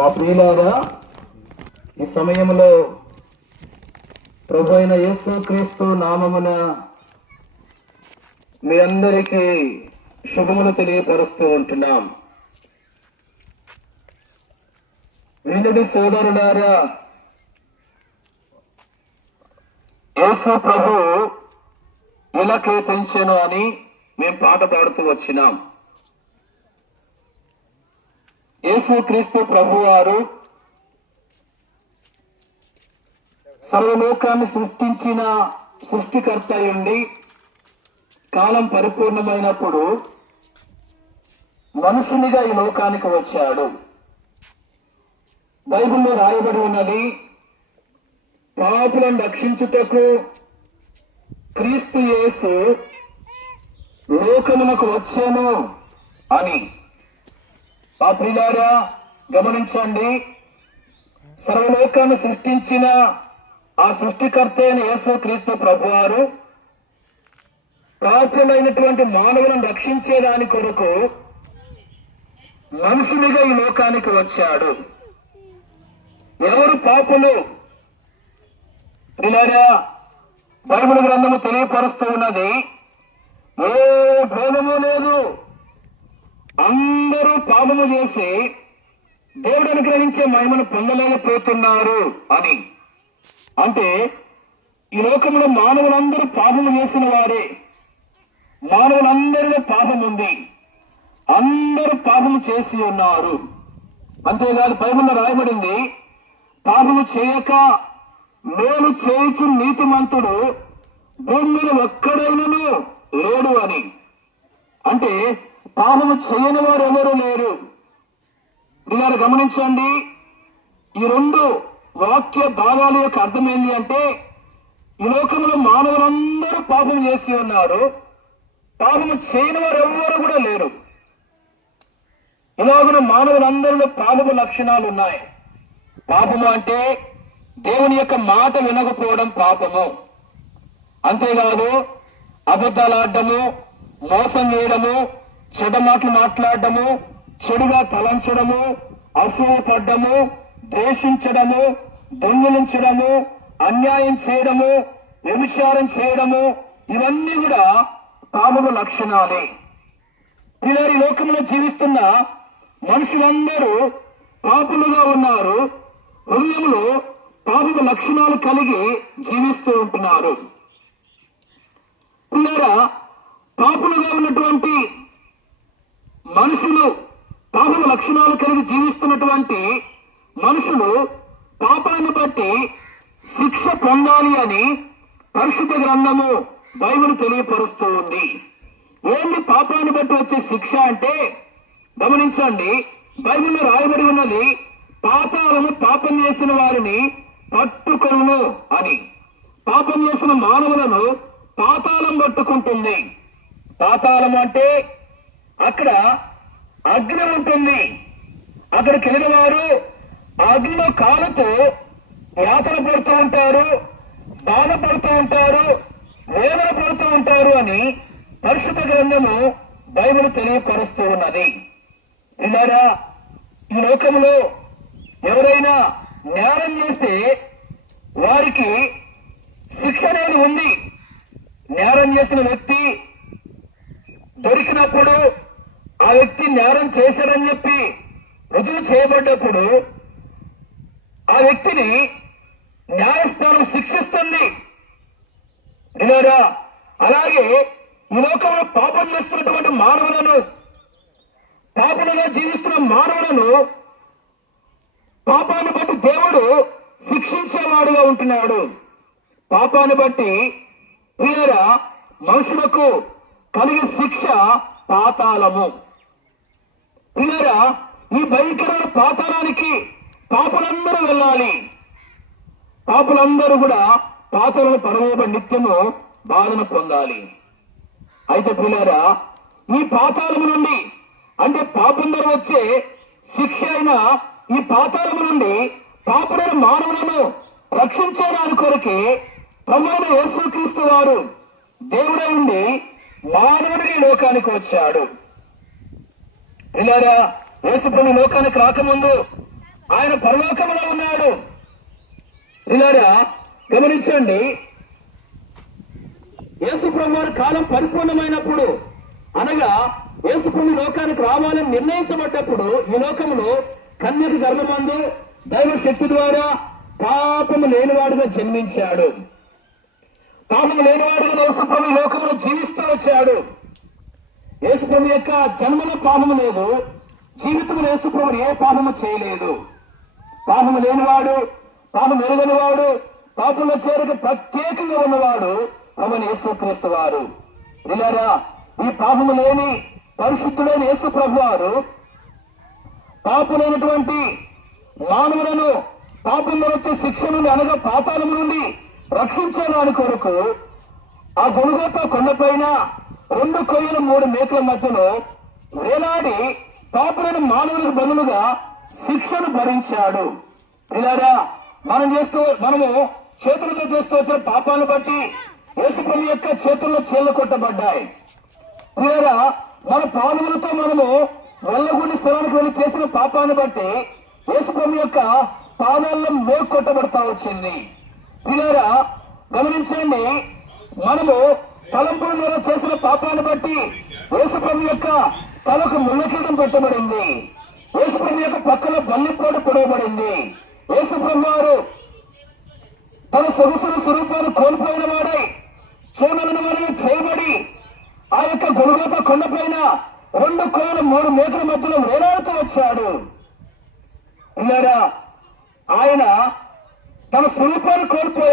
మా ప్రియులారా ఈ సమయంలో ప్రభు అయిన యేసు క్రీస్తు నామమున మీ అందరికీ శుభములు తెలియపరుస్తూ ఉంటున్నాం. వినడి సోదరుడారా యేసు ప్రభు ఇలా కీర్తించను అని మేము పాట పాడుతూ వచ్చినాం. యేసుక్రీస్తు ప్రభు వారు సర్వలోకాన్ని సృష్టించిన సృష్టికర్త ఉండి కాలం పరిపూర్ణమైనప్పుడు మనుషునిగా ఈ లోకానికి వచ్చాడు. బైబిల్లో రాయబడి ఉన్నది పాపులను రక్షించుటకు క్రీస్తు యేసు లోకమునకు వచ్చాను అని. ఆ గమనించండి. సర్వలోకాన్ని సృష్టించిన ఆ సృష్టికర్త అయిన యేసు క్రీస్తు ప్రభువారు పాపులైనటువంటి మానవులను రక్షించేదాని కొరకు మనుషునిగా ఈ లోకానికి వచ్చాడు. ఎవరు పాపులు? ప్రియులారా బైబిల్ గ్రంథము తెలియపరుస్తూ ఉన్నది. ఏ భేదము లేదు. అందరూ పాపము చేసి దేవుడు అనుగ్రహించే మహిమను పొందలేకపోతున్నారు అని. అంటే ఈ లోకంలో మానవులందరూ పాపము చేసిన వారే. మానవులందరిలో పాపం ఉంది. అందరూ పాపము చేసి ఉన్నారు. అంతేకాదు బైబిల్లో రాయబడింది పాపము చేయక మేలు చేయుచు నీతిమంతుడు భూమి మీద ఒక్కడైనను లేడు అని. అంటే పాపము చేయని వారు ఎవరు లేరు. మీరు గమనించండి ఈ రెండు వాక్య భాగాల యొక్క అర్థం ఏంటి అంటే ఈ లోకంలో మానవులందరూ పాపం చేసి ఉన్నారు. పాపము చేయని వారు ఎవ్వరు కూడా లేరు. ఇలాగున మానవులందరిలో పాపము లక్షణాలు ఉన్నాయి. పాపము అంటే దేవుని యొక్క మాట వినకపోవడం పాపము. అంతేకాదు అబద్ధాలు మోసం చేయడము చెడ మాటలు మాట్లాడటము చెడుగా తలంచడము అసూయ పడ్డము ద్వేషించడము దొంగిలించడము అన్యాయం చేయడము వ్యభిచారం చేయడము ఇవన్నీ కూడా పాపము లక్షణాలే. ఇలా ఈ లోకంలో జీవిస్తున్న మనుషులందరూ పాపులుగా ఉన్నారు. హృదయంలో పాపపు లక్షణాలు కలిగి జీవిస్తూ ఉంటున్నారు. పిల్లరా పాపులుగా ఉన్నటువంటి మనుషులు పాపల లక్షణాలు కలిగి జీవిస్తున్నటువంటి మనుషులు పాపాన్ని బట్టి శిక్ష పొందాలి అని పరిశుద్ధ గ్రంథము బైబిల్ తెలియపరుస్తూ ఉంది. ఏంటి పాపాన్ని బట్టి వచ్చే శిక్ష అంటే? గమనించండి బైబిల్లో రాయబడి ఉన్నది పాపాలను పాపం చేసిన వారిని పట్టుకొను అని. పాపం చేసిన మానవులను పాతాళం పట్టుకుంటుంది. పాతాళం అంటే అక్కడ అగ్ని ఉంటుంది. అక్కడికి వెళ్ళిన వారు అగ్నిలో కాలుతూ యాతన పడుతూ ఉంటారు బాధపడుతూ ఉంటారు వేదన పడుతూ ఉంటారు అని పరిశుద్ధ గ్రంథము బైబిల్ తెలియపరుస్తూ ఉన్నది. ఇలారా ఈ లోకంలో ఎవరైనా నేరం చేస్తే వారికి శిక్ష అనేది ఉంది. నేరం చేసిన వ్యక్తి దొరికినప్పుడు ఆ వ్యక్తి నేరం చేశాడని చెప్పి రుజువు చేయబడ్డప్పుడు ఆ వ్యక్తిని న్యాయస్థానం శిక్షిస్తుంది. లేదా అలాగే ఈ లోకంలో పాపం చేస్తున్నటువంటి మానవులను పాపలుగా జీవిస్తున్న మానవులను పాపాన్ని బట్టి దేవుడు శిక్షించేవాడుగా ఉంటున్నాడు. పాపాన్ని బట్టి వీరా మనుషులకు కలిగే శిక్ష పాతాళము. వీరా ఈ భయంకరమైన పాతాళానికి పాపలందరూ వెళ్ళాలి. పాపులందరూ కూడా పాతలను పరమోబడి నిత్యము బాధను పొందాలి. అయితే పిల్లారా ఈ పాతాళము నుండి అంటే పాపం ద్వారా వచ్చే శిక్ష అయిన ఈ పాతాళము నుండి పాపులైన మానవులను రక్షించడానికి కొరకే ప్రమాణ యేసుక్రీస్తు వారు దేవుడై ఉండి మానవుడిని లోకానికి వచ్చాడు. ఇలారా యేసుప్రభు లోకానికి రాకముందు ఆయన పరలోకంలో ఉన్నాడు. ఇలారా గమనించండి. యేసుప్రభు వారి కాలం పరిపూర్ణమైనప్పుడు అనగా యేసుప్రభు లోకానికి రావాలని నిర్ణయించబడ్డప్పుడు ఈ లోకంలో కన్యకు గర్భమందు దైవ శక్తి ద్వారా పాపము లేనివాడుగా జన్మించాడు. పాపము లేనివాడుగా యేసుప్రభు లోకంలో జీవిస్తూ వచ్చాడు. యేసుప్రభు యొక్క జన్మలో పాపము లేదు. జీవితంలో యేసుప్రభు ఏ పాపము చేయలేదు. పాపము లేనివాడు పాపం ఎరగనివాడు పాపంలో చేరక ప్రత్యేకంగా ఉన్నవాడు ప్రభుని యేసుక్రీస్తు వారు. ఇలారా ఈ పాపము లేని పరిశుద్ధుడైన యేసు ప్రభు వారు పాపులైనటువంటి మానవులను పాపంలో వచ్చే శిక్ష నుండి అనగా పాతాళం నుండి రక్షించడానికి కొరకు ఆ గొనుగోత కొండపైన రెండు కొయ్యల మూడు మేకల మధ్యలో వేలాడి పాపులను మానవులకు బదులుగా శిక్షను భరించాడు. ఇలాగా మనం చేస్తూ మనము చేతులతో చేస్తూ వచ్చిన పాపాలను బట్టి యేసుప్రభు యొక్క చేతుల్లో చీల కొట్టబడ్డాయి. ఇలాగా మన పాదములతో మనము వెళ్ళగుండి స్థలానికి వెళ్ళి చేసిన పాపాన్ని బట్టి యేసుప్రభు యొక్క పాదాల్లో మోగు కొట్టబడతా వచ్చింది. ఇలాగా గమనించండి మనము తలంపుల ద్వారా చేసిన పాపాన్ని బట్టి యేసుప్రభు యొక్క తలకు ముళ్ళకీటం పెట్టబడింది. యేసుప్రభు యొక్క పక్కన బల్లిపోటు పొడవబడింది. యేసుప్రభు వారు తన సొగసుల స్వరూపాలు కోల్పోయిన వాడై చూడలని వాడిని చేయబడి ఆ యొక్క గొలుగోత కొండపైన రెండు కోయల మూడు మేకల మధ్యలో వేలాడుతూ వచ్చాడు. ఉన్నారా ఆయన తన స్వరూపాన్ని కోల్పోయి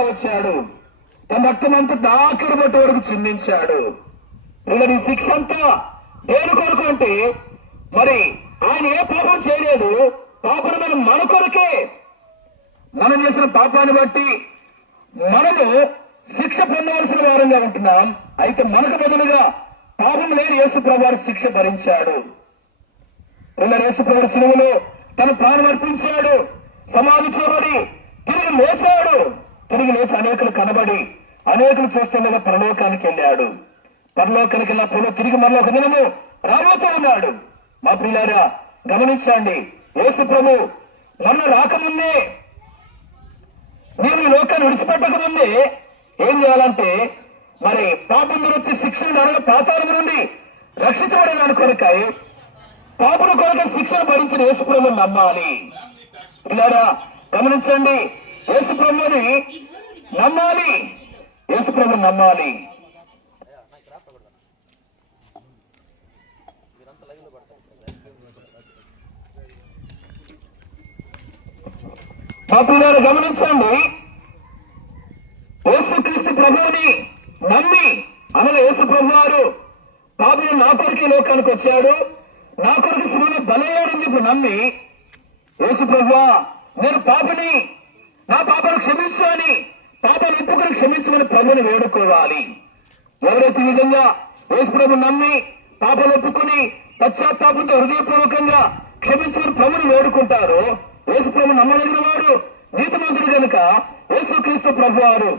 వచ్చాడు. తన రక్తమంతా దాకిరి బట్టి వరకు చిందించాడు. పిల్లడి శిక్ష అంతా దేని కొరకు అంటే మరి ఆయన ఏ పాపం చేయలేదు పాపను మన కొరకే. మనం చేసిన పాపాన్ని బట్టి మనము శిక్ష పొందవలసిన వారంగా ఉంటున్నాం. అయితే మనకు బదులుగా పాపం లేని యేసుప్రభు శిక్ష భరించాడు. పిల్లలు యేసుప్రభు సిలువలో తన ప్రాణం అర్పించాడు. సమాధి చేయబడి తిరిగి లేచాడు. తిరిగి లేచి అనేకులు కనబడి అనేకులు చూస్తుండగా పరలోకానికి వెళ్ళాడు. పరలోకానికి వెళ్ళిన తిరిగి మరలో ఒక దినము రాబోతూ ఉన్నాడు. మా పిల్లారా గమనించండి యేసు ప్రభు మొన్న రాకముందే మీరు ఈ లోకాన్ని విడిచిపెట్టకముందే ఏం చేయాలంటే మరి పాపం నుండి శిక్షణ అనగా పాతాళం నుండి రక్షించబడేదాని కొరకై పాపను కొరక శిక్షణ భరించిన యేసుప్రభుని నమ్మాలి. పిల్లారా గమనించండి యేసుప్రభుని నమ్మాలి. యేసుప్రభు నమ్మాలి. పాపులారు గమనించండి. యేసుక్రీస్తు ప్రభువుని నమ్మి అనగా యేసు ప్రభు వారు పాపను నా కొరికి లోకానికి వచ్చాడు. నా కొరకు శివుని బలయ్యాడని చెప్పి నమ్మి యేసు ప్రభు నేను పాపని నా పాపను క్షమించు అని పాపను ఒప్పుకొని క్షమించమని ప్రభుని వేడుకోవాలి. ఎవరైతే విధంగా యేసు ప్రభు నమ్మి పాపలు ఒప్పుకొని పశ్చాత్తాపంతో హృదయపూర్వకంగా క్షమించమని ప్రభుని వేడుకుంటారో యేసు ప్రభు నమ్మదగిన వారు నీతిమంతుడు కనుక యేసుక్రీస్తు ప్రభు వారు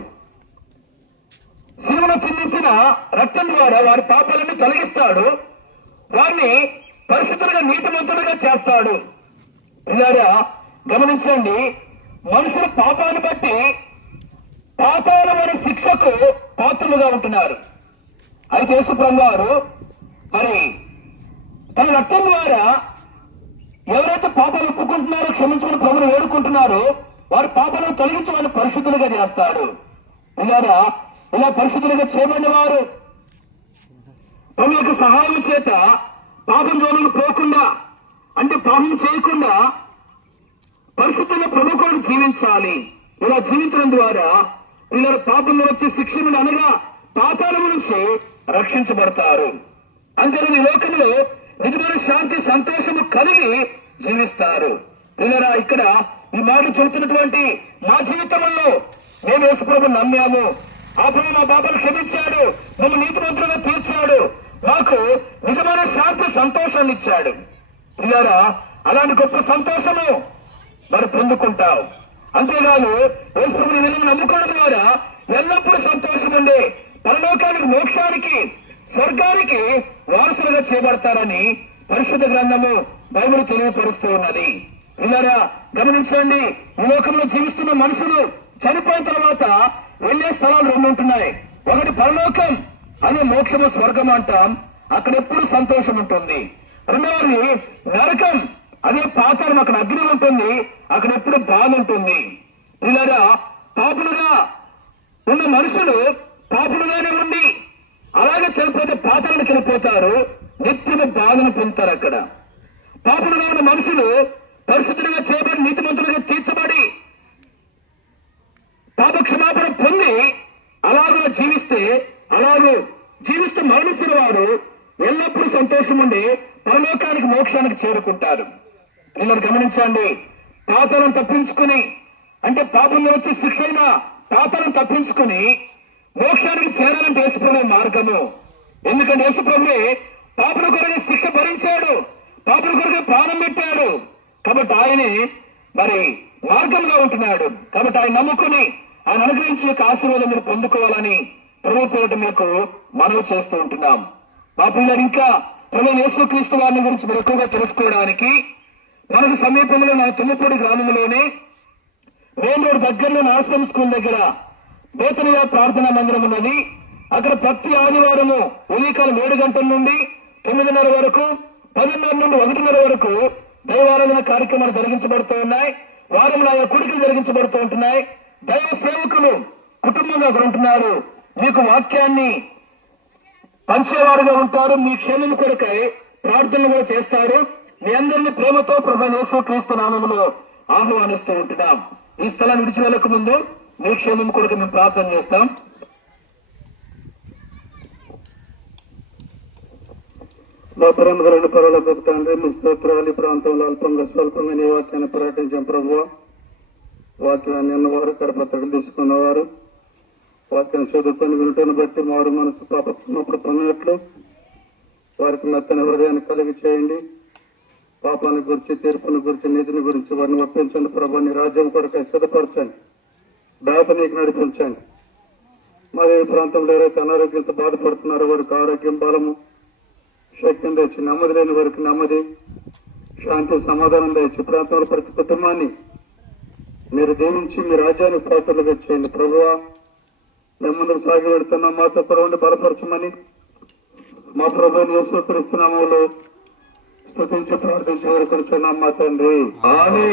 శిలువలో చిందించిన రక్తం ద్వారా వారి పాపాలను తొలగిస్తాడు. వారిని పరిశుద్ధులుగా నీతిమంతులుగా చేస్తాడు. గమనించండి మనుషులు పాపాన్ని బట్టి పాతాళమైన శిక్షకు పాత్రులుగా ఉంటున్నారు. అయితే యేసుప్రభు వారు మరి తన రక్తం ద్వారా ఎవరైతే పాపాలు ఒప్పుకుంటున్నారో క్షమించమని ప్రభులు వేడుకుంటున్నారో వారి పాపాలను తొలగించమని పరిశుద్ధులుగా చేస్తాడు ఇలారా ఇలా పరిశుద్ధులుగా చేయబడిన వారు ప్రభు యొక్క సహాయం చేత పాపం జోలికి పోకుండా అంటే పాపం చేయకుండా పరిస్థితుల్లో ప్రభు జీవించాలి. ఇలా జీవించడం ద్వారా పిల్లలు పాపంలో వచ్చే శిక్ష అనగా పాపాల నుంచి రక్షించబడతారు. అంతేగాని లోకంలో నిజమైన శాంతి సంతోషము కలిగి జీవిస్తారు. పిల్లరా ఇక్కడ ఈ మాట చెబుతున్నటువంటి మా జీవితంలో మేము యేసుప్రభు నమ్మాము. ఆ ప్రభు మా పాపలు క్షమించాడు. మమ్మల్ని నీతిమంతులుగా తీర్చాడు. మాకు నిజమైన శాంతి సంతోషాన్ని ఇచ్చాడు. పిల్లరా అలాంటి గొప్ప సంతోషము మరి పొందుకుంటావు. అంతేగాను యేసుప్రభుని వెళ్ళి నమ్ముకోవడం ద్వారా ఎల్లప్పుడూ సంతోషం ఉండే పరలోకానికి మోక్షానికి స్వర్గానికి వారసులుగా చేయబడతారని పరిశుద్ధ గ్రంథము బైబిల్ తెలియపరుస్తూ ఉన్నది. పిల్లరా గమనించండి ఈ లోకంలో జీవిస్తున్న మనుషులు చనిపోయిన తర్వాత వెళ్ళే స్థలాలు రెండు ఉంటున్నాయి. ఒకటి పరలోకం అనే మోక్షము స్వర్గం అంటాం. అక్కడ ఎప్పుడు సంతోషం ఉంటుంది. రెండవది నరకం. అదే పాతాళం అక్కడ అగ్ని ఉంటుంది అక్కడ ఎప్పుడు బాధ ఉంటుంది. పిల్లరా పాపులుగా ఉన్న మనుషులు పాపులుగానే ఉండి అలాగే చనిపోతే పాతాలకు వెళ్ళిపోతారు నిత్యము బాధను పొందుతారు అక్కడ. పాపులుగా ఉన్న మనుషులు పరిశుద్ధులుగా చేయబడి నీతిమంతులుగా తీర్చబడి పాప క్షమాపణ పొంది అలాగే జీవిస్తే అలాగే జీవిస్తూ మరణించిన వారు ఎల్లప్పుడూ సంతోషం ఉండి పరలోకానికి మోక్షానికి చేరుకుంటారు. పిల్లలు గమనించండి. పాతలను తప్పించుకుని అంటే పాపంలో వచ్చే శిక్ష అయిన పాతలను తప్పించుకుని మోక్షానికి చేరాలంటే యేసుప్రభు మార్గము. ఎందుకంటే యేసుప్రభువే పాపల కొరకు శిక్ష భరించాడు. పాపల కొరకు ప్రాణం పెట్టాడు. కాబట్టి ఆయనే మరి మార్గంగా ఉంటున్నాడు. కాబట్టి ఆయన నమ్ముకుని ఆయన అనుగ్రహించి యొక్క ఆశీర్వాదం మీరు పొందుకోవాలని ప్రభు పేరిట మీకు మనవి చేస్తూ ఉంటున్నాం. మా పిల్లలు ఇంకా ప్రభు యేసుక్రీస్తు వారిని గురించి మీరు ఎక్కువగా తెలుసుకోవడానికి మనకు సమీపంలో నా తుమ్మపూడి గ్రామంలోనే మెయిన్ రోడ్ దగ్గరలో నాశనం స్కూల్ దగ్గర బేతనియా ప్రార్థనా మందిరం ఉన్నది. అక్కడ ప్రతి ఆదివారము ఉదయకాలం ఏడు గంటల నుండి తొమ్మిదిన్నర వరకు పదిన్నర నుండి ఒకటిన్నర వరకు దైవారాధన కార్యక్రమాలు జరిగించబడుతూ ఉన్నాయి. వారంలో ఆయా కోరికలు జరిగించబడుతూ ఉంటున్నాయి. దైవ సేవకులు కుటుంబంగా ఉంటున్నారు. మీకు వాక్యాన్ని పంచేవారుగా ఉంటారు. మీ క్షేమం కొరకై ప్రార్థనలు కూడా చేస్తారు. మీ అందరినీ ప్రేమతో ప్రభు యేసు క్రీస్తు నామములో ఆహ్వానిస్తూ ఉంటున్నాం. ఈ స్థలాన్ని విడిచి వెళ్ళక ముందు మీ క్షేమం కొరకు మేము ప్రార్థన చేస్తాం. మా ప్రేమ రెండు పరులకు తండ్రి మీ స్తోత్రాలు ఈ ప్రాంతంలో అల్పంగా స్వల్పమైన ఈ వాక్యాన్ని ప్రకటించాం ప్రభు. వాక్యాన్ని అన్నవారు కడపత్తడు తీసుకున్నవారు. వాక్యాన్ని చదువుకొని వినటను బట్టి మారు మనసు పాపప్పుడు పొందినట్లు వారికి మెత్తని హృదయాన్ని కలిగి చేయండి. పాపాన్ని గురించి తీర్పుని గురించి నీతిని గురించి వారిని ఒప్పించండి. ప్రభు నీ రాజ్యం కొరకై సిద్ధపరచండి. దాత నీకు నడిపించండి. మరి ఈ ప్రాంతంలో ఎవరైతే అనారోగ్యంతో బాధపడుతున్నారో వారికి ఆరోగ్యం బలము శక్తిని తెచ్చి నెమ్మది లేని వారికి నెమ్మది శాంతి సమాధానం తెచ్చి ప్రాంతంలో ప్రతి కుటుంబాన్ని మీరు దీవించి మీ రాజ్యానికి పాత్రలుగా చేయండి. ప్రభువా మేము ముందుకు సాగి పెడుతున్నాం మాతో కూడా ఉండి బలపరచమని మా ప్రభుని యేసుక్రీస్తు నామములో స్తుతించి ప్రార్థించే వరకు మా తండ్రి. ఆమె